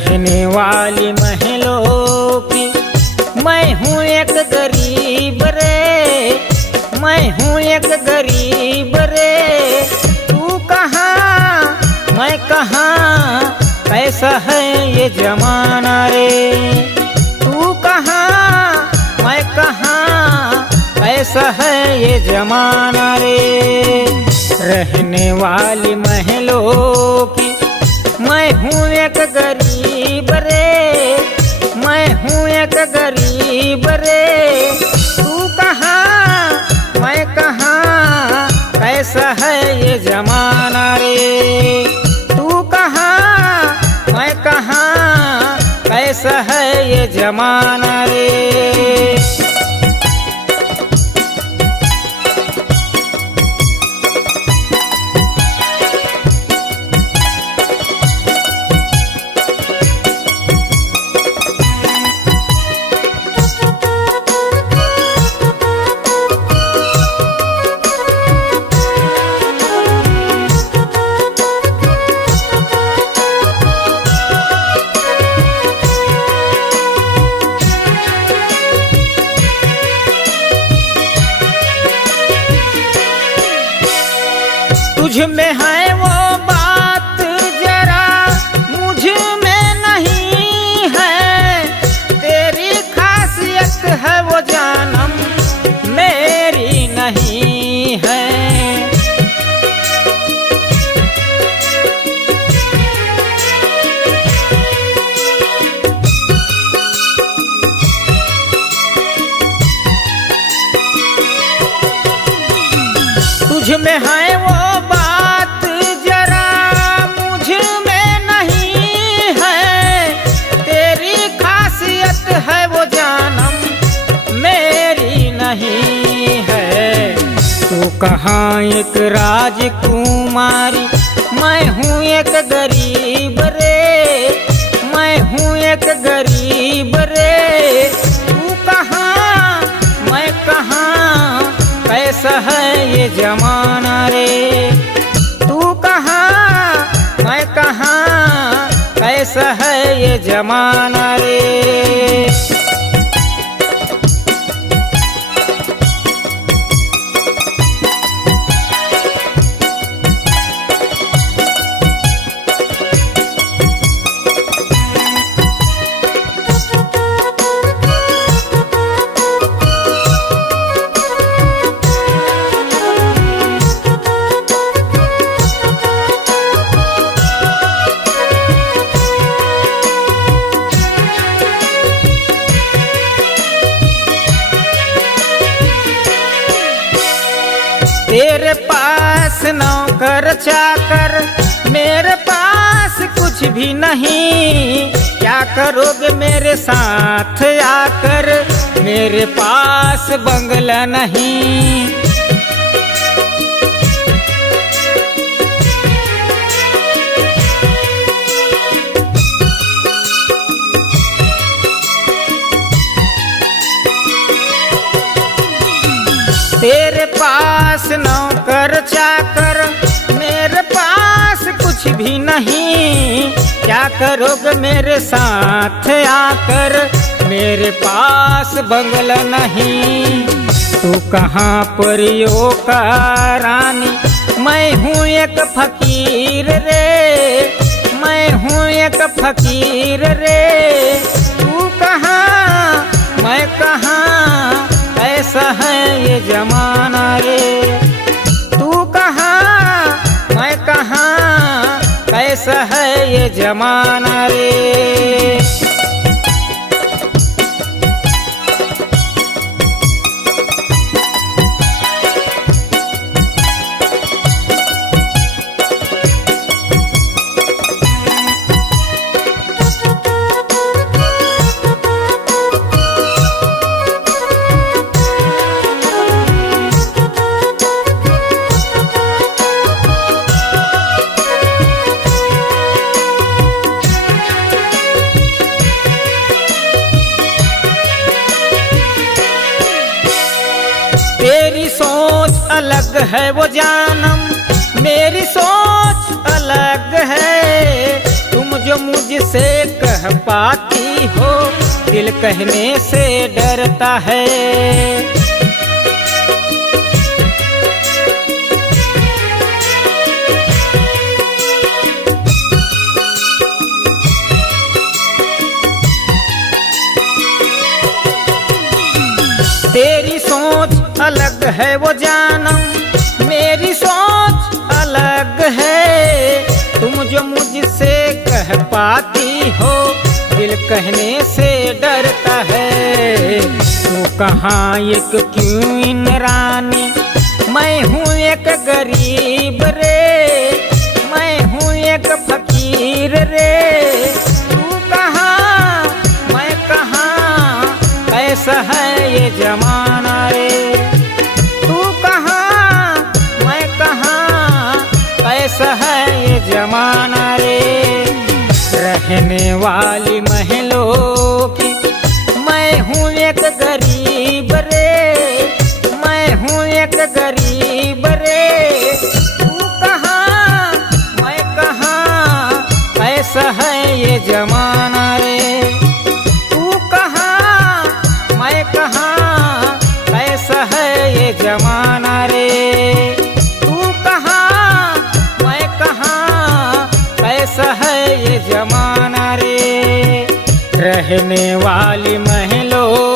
रहने वाली महलों की मैं हूँ एक गरीब रे, मैं हूँ एक गरीब रे। तू कहाँ मैं कहाँ, कैसा है ये जमाना रे। तू कहाँ मैं कहाँ, कैसा है ये जमाना रे। रहने वाली महलों की मैं हूँ एक गरीब रे, मैं हूँ एक गरीब रे। तू कहाँ मैं कहाँ, कैसा है ये जमाना रे। तू कहाँ मैं कहाँ, कैसा है ये जमाना रे। तुझ में है वो बात जरा मुझ में नहीं है, तेरी खासियत है वो जानम मेरी नहीं है। तुझ में है वो बात जरा मुझ में नहीं है, तेरी खासियत है वो जानम मेरी नहीं है। तू कहाँ एक राजकुमारी, मैं हूँ एक गरीब रे, मैं हूँ एक गरीब रे। तू कहाँ मैं कहाँ, कैसा है ये जमाना रे। तू कहाँ मैं कहाँ, कैसा है ये जमाना रे। तेरे पास नौकर चाकर, मेरे पास कुछ भी नहीं। क्या करोगे मेरे साथ आकर, मेरे पास बंगला नहीं। तेरे पास नौकर चाकर, मेरे पास कुछ भी नहीं। क्या करोगे मेरे साथ आकर, मेरे पास बंगला नहीं। तू कहाँ परियों का रानी, मैं हूँ एक फकीर रे, मैं हूँ एक फकीर रे। तू कहाँ मैं कहाँ, कैसा है ये जमाना रे। तू कहाँ मैं कहाँ, कैसा है ये जमाना रे। तेरी सोच अलग है वो जानम, मेरी सोच अलग है। तुम जो मुझसे मुझसे कह पाती हो, दिल कहने से डरता है। तेरी सोच अलग है वो जानम, मेरी सोच अलग है। तुम जो मुझसे कह पाती हो, दिल कहने से डरता है। तू कहाँ एक क्यों इन रानी, मैं हूँ एक गरीब रे, मैं हूँ एक फकीर रे। तू कहाँ मैं कहाँ, कैसा है ये जमाना रे। तू कहाँ मैं कहाँ, कैसा है ये जमाना रे। रहने वाली महलों की मैं हूँ एक गरीब रे, मैं हूँ एक गरीब रे। तू कहाँ मैं कहाँ, कैसा है ये जमाना रे। तू कहाँ मैं कहाँ, कैसा है ये जमाना रे। तू कहाँ मैं कहाँ, कैसा है ये जमाना रे। रहने वाली महलों